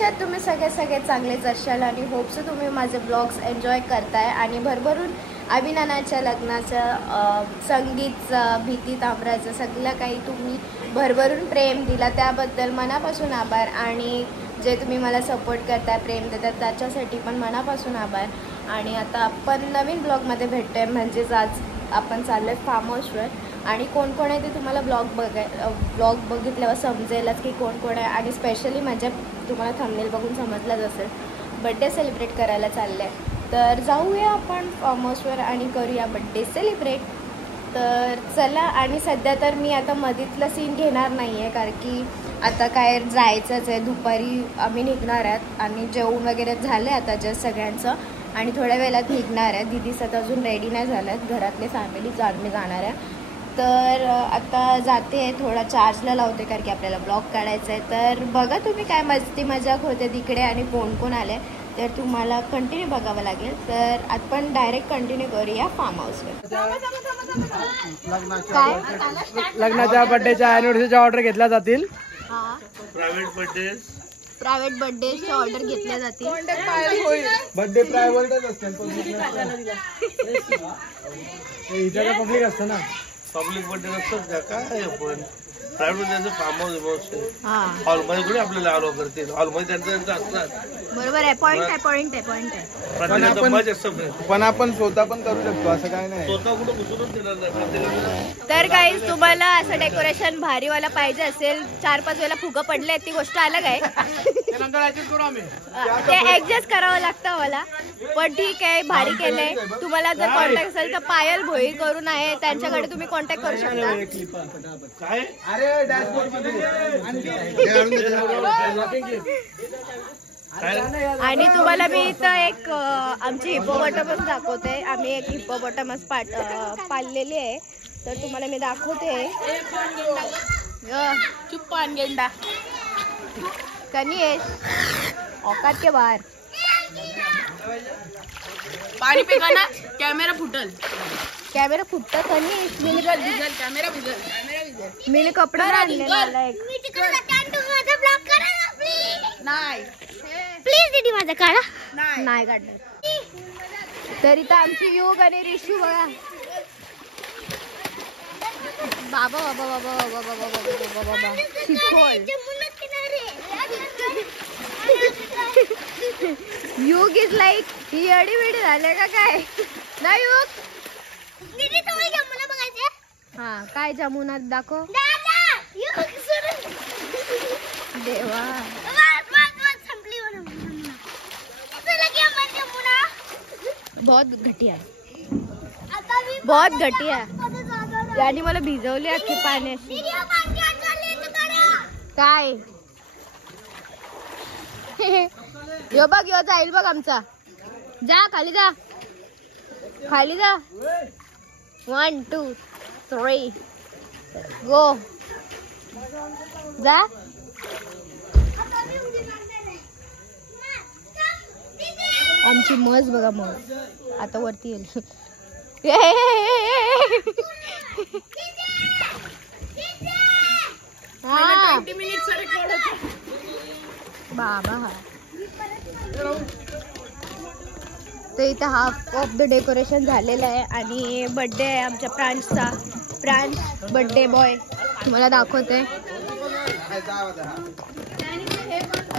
कसे आहात तुम्ही? सगळे चांगलेच असाल आणि होपसो तुम्ही माझे ब्लॉग्स एन्जॉय करताय आणि भरभरून अभिनंदनाच्या लग्नाचं संगीतचं भीती तांबराचं सगळं काही तुम्ही भरभरून प्रेम दिला त्याबद्दल मनापासून आभार आणि जे तुम्ही मला सपोर्ट करताय प्रेम देतात त्याच्यासाठी पण मनापासून आभार. आणि आता आपण नवीन ब्लॉगमध्ये भेटतोय म्हणजेच आज आपण चाललो आहे फार्म हाऊसवर आणि कोण कोण आहे ते तुम्हाला ब्लॉग बघितल्यावर समजेलच की कोण कोण आहे. आणि स्पेशली म्हणजे तुम्हाला थंबनेल बघून समजलंच असेल बड्डे सेलिब्रेट करायला चाललं आहे. तर जाऊया आपण फार्म हाऊसवर आणि करूया बड्डे सेलिब्रेट. तर चला. आणि सध्या तर मी आता मधीतलं सीन घेणार नाही आहे कारण की आता काय जायचंच आहे. दुपारी आम्ही निघणार आहेत आणि जेवण वगैरे झालं आहे आता जस्ट सगळ्यांचं आणि थोड्या वेळात निघणार आहे. दीदी सध्या अजून रेडी नाही झालं आहेत. घरातले फॅमिलीच आम्ही जाणार आहे. तर आता जाते थोडा चार्जला लावते कारण की आपल्याला ब्लॉग काढायचा आहे. तर बघा तुम्ही काय मस्ती मजाक होते तिकडे आणि कोण कोण आले तर तुम्हाला कंटिन्यू बघावं लागेल. तर आपण डायरेक्ट कंटिन्यू करूया फार्म हाऊसवर. लग्नाच्या बर्थडेच्या अॅनिव्हर्सरीच्या ऑर्डर घेतल्या जातील. प्रायव्हेट बर्थडेच्या ऑर्डर घेतल्या जातील. बर्थडे प्रायव्हेटच असते पब्लिक असतं ना. पब्लिक बर्थडे नसतात का काय पण प्रायव्हेट फार्म हाऊस हॉलमध्ये थोडी आपल्याला अलाव करते. हॉलमध्ये त्यांचं असतात. बरोबर आहे. पॉइंट आहे. पण आपण स्वतः पण करू शकतो असं काय नाही. स्वतः कुठं घुसूनच देणार नाही. तर गाईज तुम्हाला असं डेकोरेशन भारीवाला पाहिजे असेल 4-5 वेळेला फुगं पडले ती गोष्ट अलग आहे. ते ऍडजस्ट करावं लागतं मला पण ठीक आहे. भारी केलंय. तुम्हाला जर कॉन्टॅक्ट असेल तर पायल भोई करून आहे त्यांच्याकडे तुम्ही कॉन्टॅक्ट करू शकता. काय आणि तुम्हाला मी इथं एक आमची हिप्पोपोटामस दाखवते. आम्ही एक हिप्पोपोटामस पाळलेली आहे तर तुम्हाला मी दाखवते. चुप्पान गेंडा कनियेश औकात के बाहर पाणी पे ना कॅमेरा फुटल. कॅमेरा फुटता कनियेश. कॅमेरा भिजल. मी कपडा आणलेला एक नाही प्लीज दीदी माझा काढा. नाही काढणार. तर इथं आमची योग आणि रिशू बघा. बाबा बाबा बाबा बाबा बाबा बाबा बाबा बाबा युग इज लाईक येडी वेडी झाले का काय ना युग. हा काय जमुनात दाखव देवा. बहुत घटिया बहुत घटिया. यानी मला भिजवली अख्खी पाण्याची. काय यो बघ यो जाईल बघ आमचा. जा खाली जा खाली जा. 1 2 3 गो जा. आमची मज बघा मज आता वरती येईल. बाबा हा तर इथं हाफ ऑफ द डेकोरेशन झालेलं आहे आणि बर्थडे आहे आमच्या प्रांशचा. प्रांश बर्थडे बॉय तुम्हाला दाखवते.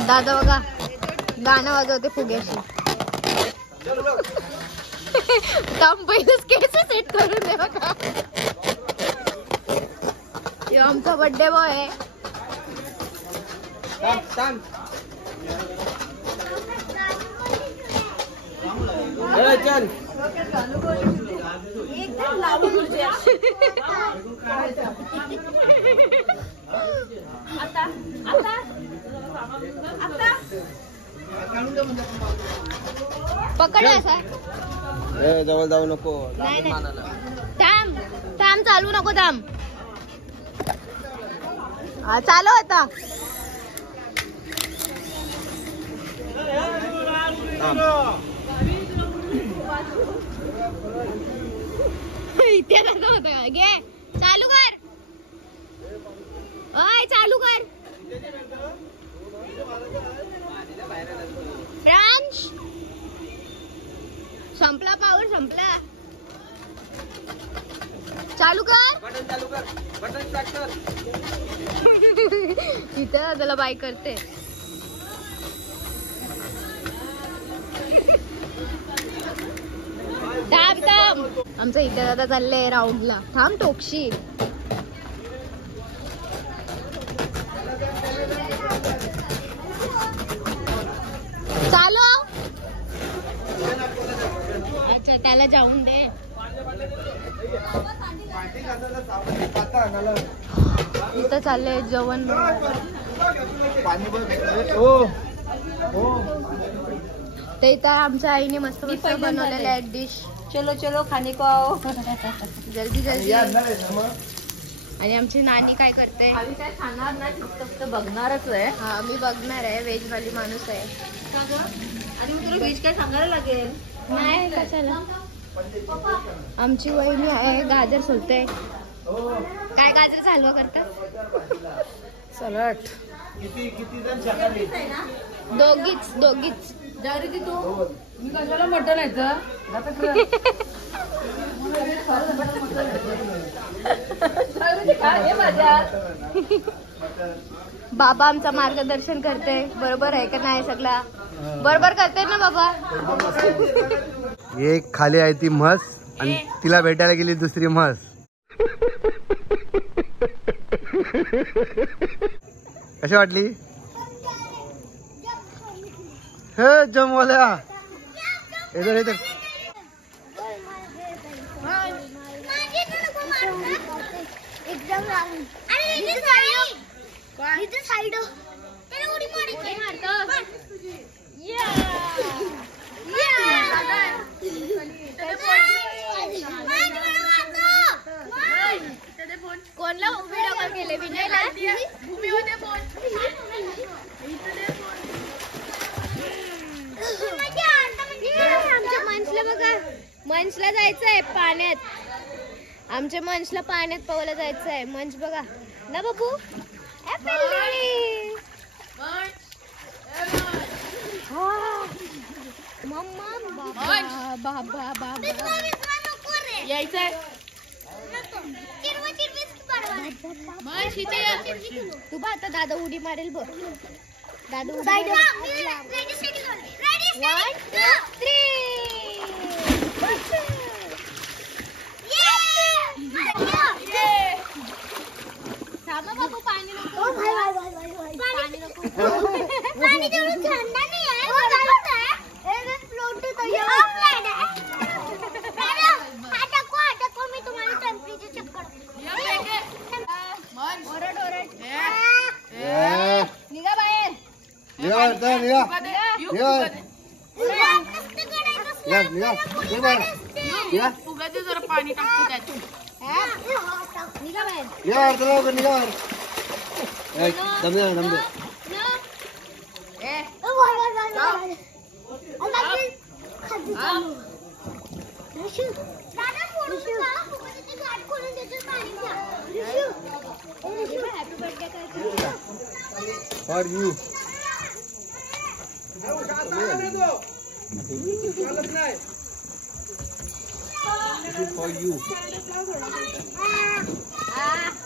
दादा बघा गाणं वाजवते फुग्याशी. काम पहिलंच केस सेट करून दे बघा. आमचा बर्थडे बॉय आहे. चल पकड असा जवळ जाऊ नको. थांब थांब चालू नको थांब. हा चालू आता. इथे कसं होतं घे चालू कर. अय चालू कर. फ्रांस संपला पावर संपला. चालू कर बटन स्टार्ट कर. इथं त्याला बाय करते. थांब आमचं इथे दादा चाललंय राऊंडला. थांब टोकशी. चालू. अच्छा त्याला जाऊन दे. इथं चाललंय जेवण. ते इथं आमच्या आईने मस्त मस्त बनवलेले आहेत डिश. चलो चलो खाने को आओ. जल्दी जल्दी. आणि आमची नानी काय करते? आम्ही काय खाणार नाही, फक्त बघणारच आहे. हा मी बघणार आहे. व्हेज वाली माणूस आहे. आणि मग तुला व्हेज काय सांगायला लागेल? नाही कशाला. आमची वहिनी आहे गाजर सोलते. काय गाजर हलवा करतात? सलाड. किती जण शाकाहारी? दोघीच. जाऊ तू. मी कशाला मटण यायचं. बाबा आमचं मार्गदर्शन करते. बरोबर आहे का नाही? सगळा बरोबर करते ना बाबा? एक खाली आहे ती म्हस आणि तिला भेटायला गेली दुसरी म्हस. कशी वाटली? हे जमवाल्या इधर कोणला व्हिडिओ कॉल केले? विनयला. आमच्या मंचला बघा. मंचला जायचंय पाण्यात. आमच्या मंचला पाण्यात पोहायला जायचंय. मंच बघा ना बाबू. यायचंय. तू बा आता दादा उडी मारेल बघ. दादा उडी. 1 2 3. थांबा बाबू. पाणी नको. पाणी नको. पाणी तेवढं थंड नाही आहे. मी तुम्हाला टेम्परेचर चेक करतो. निघा बाहेर. जरा पाणी टाकतो त्यात. निघा बाहेर. For you. For you.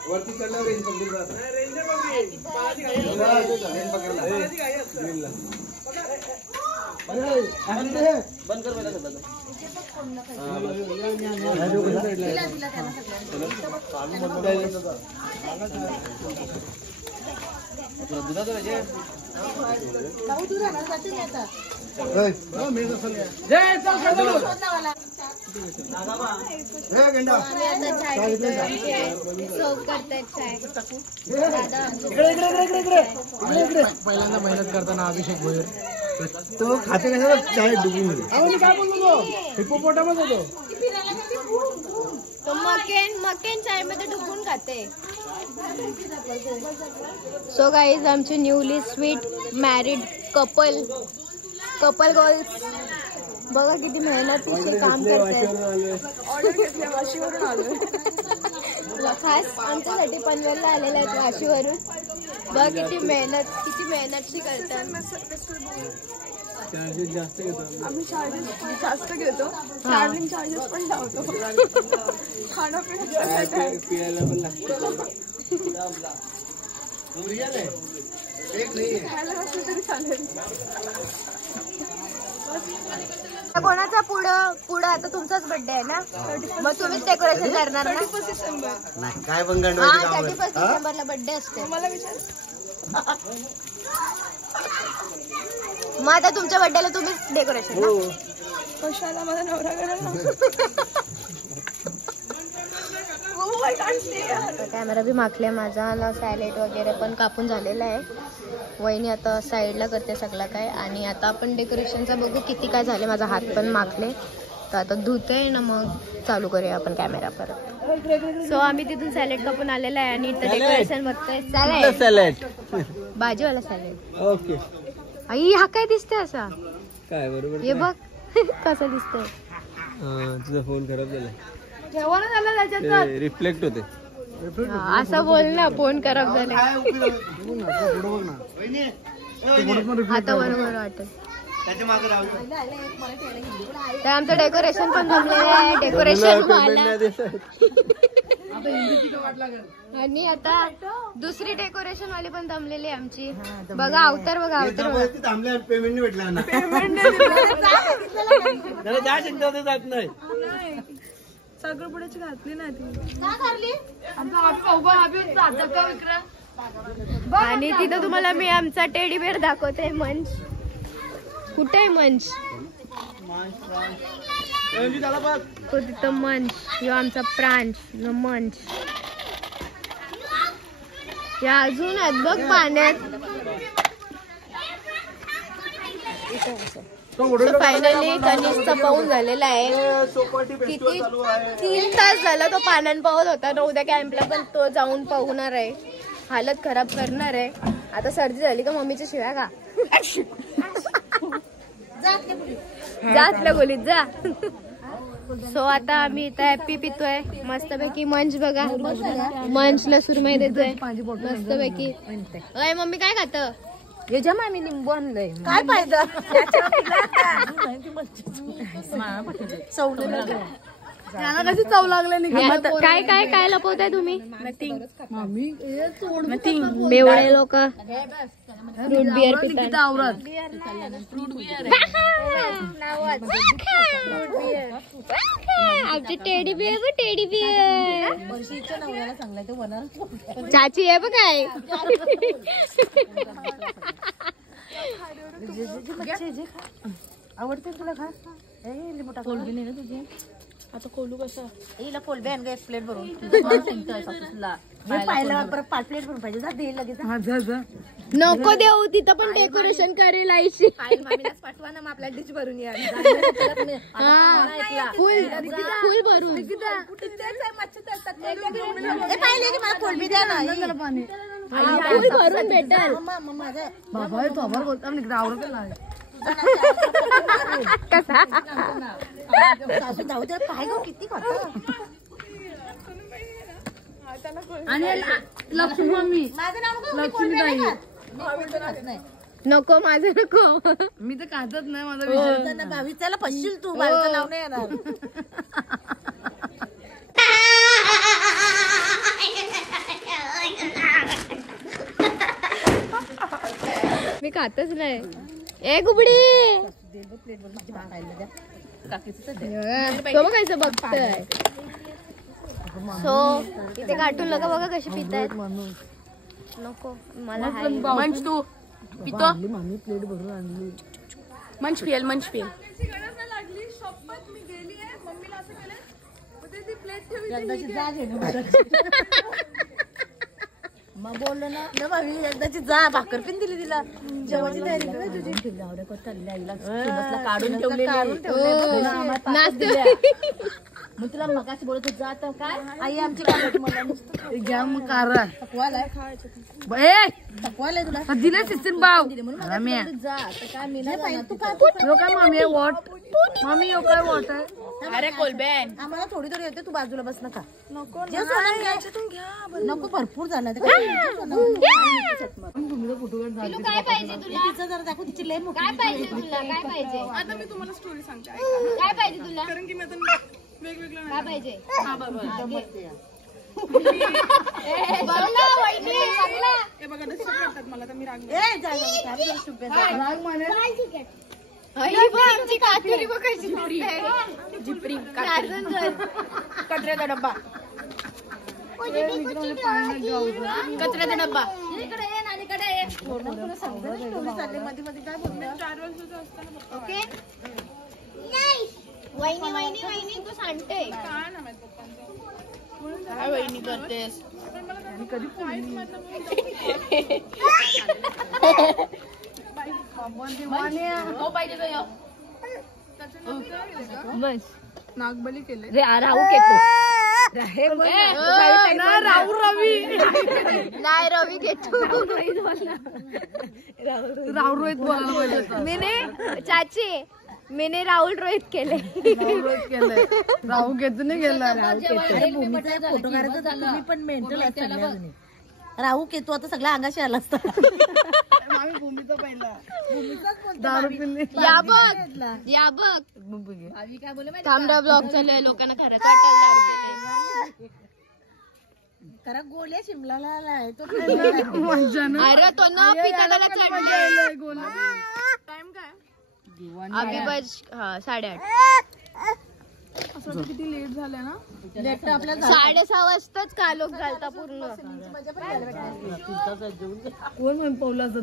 वरती चढल्यावर रेंज बंद कर. पहिल्यांदा मेहनत करताना अभिषेक भोयर तो खाते कशाला चाय डुबून. काय बोललो हिपोपोटामस होतो. तो मकेन चाय मध्ये डुबून खाते. सो गाईज आमचे newly sweet married couple girls बघा किती मेहनतीचे काम करते. खास आमच्यासाठी पनवेलला आलेले आहेत वाशीवरून. बघ किती मेहनतशी करतात. चार्जेस जास्त घेतो आम्ही चार्जेस जास्त घेतो. ट्रॅव्हलिंग चार्जेस पण लावतो. खाणं पिणं पियाला पण लागतं. तरी चालेल. कोणाचा पुढं आता तुमचाच बर्थडे आहे ना, मग तुम्हीच डेकोरेशन करणार ना? 31 डिसेंबर. काय पण 31 डिसेंबरला बर्थडे असते. मला विचार. मग आता तुमच्या बर्थडेला तुम्हीच डेकोरेशन ना? कशाला मला नवरा करायला. कॅमेरा बी मागले माझा. सॅलेड वगैरे पण कापून झालेला आहे. वहिनी आता साईडला करते सगळं काय. आणि आता आपण डेकोरेशनचा बघू किती काय झाले. माझा हात पण मागले तर आता धुतोय ना, मग चालू करूया आपण कॅमेरा परत. सो आम्ही तिथून सॅलेड कापून आलेला आहे आणि इथं डेकोरेशन बघतोय. सॅलेड भाजीवाला सॅलेड. ओके. आई हा काय दिसतंय असा? काय बरोबर हे बघ कसं दिसतंय. तुझा फोन खराब झाला. जेवण झालं त्याच्यात. रिफ्लेक्ट होते. असं बोल ना, फोन खराब झाले आता बरोबर वाटत. तर आमचं डेकोरेशन पण जमलेलं आहे. डेकोरेशन आणि आता दुसरी डेकोरेशन वाली पण जमलेली आहे आमची. बघा अवतार, बघा अवतार पेमेंट नाही भेटला ना. जात नाही. साखरपुड्याची घातली नाही ती. आणि तिथं तुम्हाला मी आमचा टेडी बेअर दाखवते. मंच कुठे आहे? मंच तो तिथं मंच. ह्यो आमचा प्रांश मंच. या अजून आहेत बघ पाण्यात. फायनली कनिष्ठचा पाऊन झालेला आहे. किती 3 तास झाला तो पाण्यात पाहत होता. उद्या कॅम्पला पण तो जाऊन पाहणार आहे. हालत खराब करणार आहे. आता सर्दी झाली का मम्मीच्या शिव्या का? जातल्या बोलीत जा. सो आता आम्ही इथं हॅपी पितोय मस्तपैकी. मंच बघा, मंचला सुरमई देतोय मस्तपैकी. अय मम्मी काय खात? आम्ही लिंबू आणलंय. काय पाहिजे? कशी चव लागलेली. काय काय काय लपवताय तुम्ही? बेवडे लोक फ्रूट बिअर पितात. आमचे टेडी बिअर व टेडी बिअर. चाची आहे बघ काय. आवडते तुला? खा. कोलबी नाही ना तुझी. आता कोलू कसं हिला कोलबी आण ग 1 प्लेट भरून. पाहिलं परत 5 प्लेट भरून पाहिजे. जा दे लगेच. नको देऊ, तिथं पण डेकोरेशन करेल आईशी. मामीलाच पाठवा ना, मग आपल्या डिश भरून या. फुल भरून. पाहिले की मला कोलबी द्या ना. फुल भरून भेटल. बाबा बाबा बोलता आवडत नाही. कसा जाऊ दे. काय गो किती खातो. आणि लक्ष्मी मम्मी. माझं नाव लक्ष्मी ताई. नको, माझं नको. मी तर खातच नाही. माझा भावीच्याला फसशील तू. भावीचं नाव नाही येणार. मी खातच नाही. ए गुबडी बघायचं बघतोय. सो इथे कार्टून लोक बघा कशी पितायत. नको मला मंच तू पितो. मंच पियल. मग बोललो ना भावी एकदाची जा. भाकर पण दिली तिला. जेवायची तयारी कर तुझी. काढून ठेवलेली. मग तुला मगाशी बोलत जा. तर काय आई आमची घ्या मग कारा. थकवालाय तुला दिले सिस्टीन भाव. जा. तर काय मी तू काय मामी वॉट. मामी यो काय वॉट आहे. अरे कोलबे आम्हाला थोडी थोडी येते. तू बाजूला बस नका. नको. नको भरपूर झालं काय पाहिजे तुला जरा दाखव तिची लय मोठी काय पाहिजे तुला काय पाहिजे आता मी तुम्हाला स्टोरी सांगते काय पाहिजे तुला कारण की मी आता वेगवेगळं काय पाहिजे हे बघा डिस्टर्ब करतात मला तर मी राग आमची कातुरी बघ कशी जिपरी कचऱ्याचा डब्बा कचऱ्याचा डब्बा ओके वहिनी वहिनी वहिनी तू सांगते काय नाम आहे पप्पांचं काय वहिनी करतेस हो पाहिजे तो बस नागबली केले राहू केतो राहू रवी नाही रवी घेतो राहू रोहित बोलायला पाहिजे होतं. मैंने चाची मैंने राहुल रोहित केले राहू केतो नाही गेला भूमीचा फोटो काढायचा तर तुम्ही पण मेंटल राहू केतू आता सगळ्या अंगाशी आला असता भूमीचा पहिला दारू पिल्ली या बघ थांबडा ब्लॉग चालू आहे लोकांना खरं करा गोल्या शिमलाला आलाय तो अरे तो न पिता त्याला टाइम काय अभी बज 8:30 असं किती लेट झालं ना 6:30 वाजताच कालोख घालता पूर्ण कोण म्हण पवला तू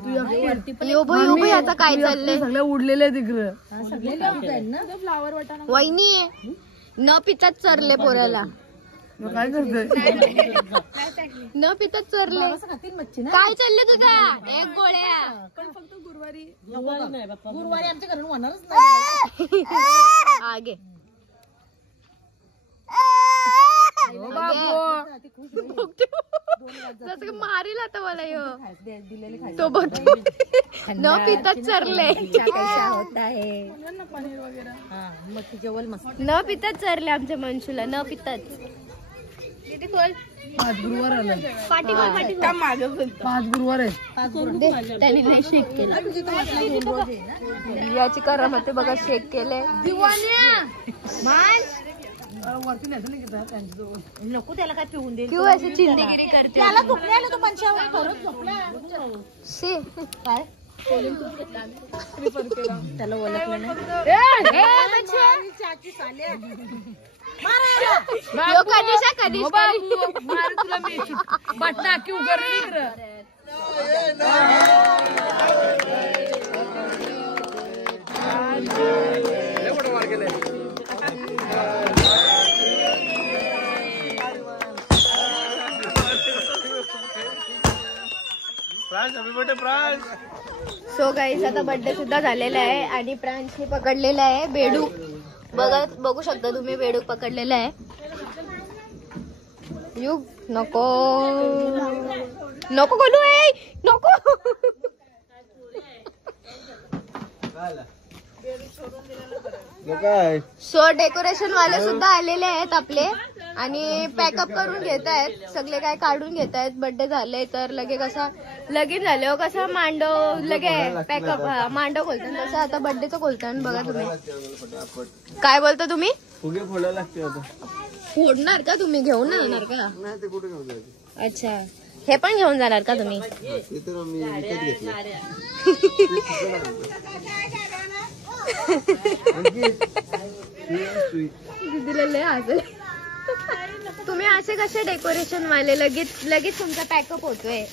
योबो याचा काय चाललंय सगळे उडलेले तिकडे फ्लावर वाटाणा वहिनी न पिताच चरले पोराला काय करते न पिताच चरले मच्छी ना काय चालले तुझा एक गोळ्या पण फक्त गुरुवारी गुरुवारी आमच्या घरून होणारच नाही आगे जसं मारील आता मला यो तो बघ न पिताच चरले पनीर वगैरे मच्छी जेवण मस्त न पिताच चरले आमच्या मनशूला न पिताच किती खोल 5 गुरुवार आला पाठी खोल पाठी खोल. 5 गुरुवार आहे त्याने नाही शेक केलं याची करामत आहे बघा शेक केले वरती नाही घेतात त्यांच्याजवळ नको त्याला काय पिऊन देईल क्यों ऐसे चिंदीगिरी करते त्याला झोपले आलं तो पंचावर परत झोपला शी काय त्याला ओळखलं नाही चाची साल्या यो कधीचा कधीच बटना क्यों कर सो गाईज आता बर्थडे सुद्धा झालेला आहे आणि प्रांशने पकडलेला आहे बेडूक बघू शकता तुम्ही बेडूक पकडलेला आहे युग नको नको बोलू नको सो डेकोरेशन वाले सुद्धा आलेले आहेत आपले आणि पॅकअप करून घेत आहेत सगळे काय काढून घेत आहेत बर्थडे झाले तर लगे कसा लगीन झाले हो कसा मांडव लगे पॅकअप मांडव खोलतात तसं आता बर्थडेचं खोलतात बघा तुम्ही काय बोलता तुम्ही फुगे फोडायला लागते आता फोडणार का तुम्ही घेऊन नाही येणार का नाही ते कुठे घेऊन जायचे अच्छा हे पण घेऊन जाणार का तुम्ही ते तर मी विकत घेतलं तुम्ही असे कसे डेकोरेशन वाले लगेच तुमचा पॅकअप होतोय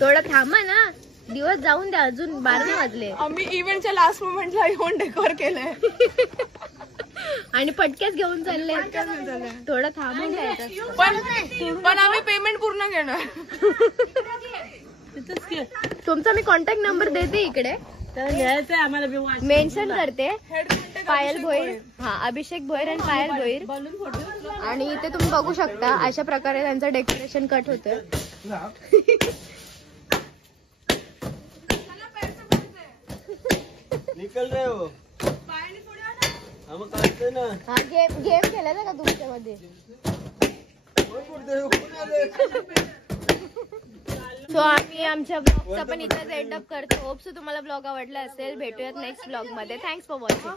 थोडं थांबा ना दिवस जाऊन द्या अजून 12 वाजले आम्ही इव्हेंटच्या लास्ट मोमेंटला येऊन डेकोर केलंय आणि पटक्याच घेऊन चालले थोडं थांबून जायचं पण आम्ही पेमेंट पूर्ण घेणार तुमचा मी कॉन्टॅक्ट नंबर देते इकडे मेन्शन करते पायल भोईर अभिषेक भोईर आणि पायल भोईर आणि इथे तुम्ही बघू शकता अशा प्रकारे त्यांचं डेकोरेशन कट होतं निकल रहे हो गेम खेळायला का तुमच्यामध्ये सो आम्ही आमच्या ब्लॉगचा पण इथेच एंड अप करतो. होप सो तुम्हाला ब्लॉग आवडला असेल. भेटूयात नेक्स्ट ब्लॉग मध्ये. Thanks for watching.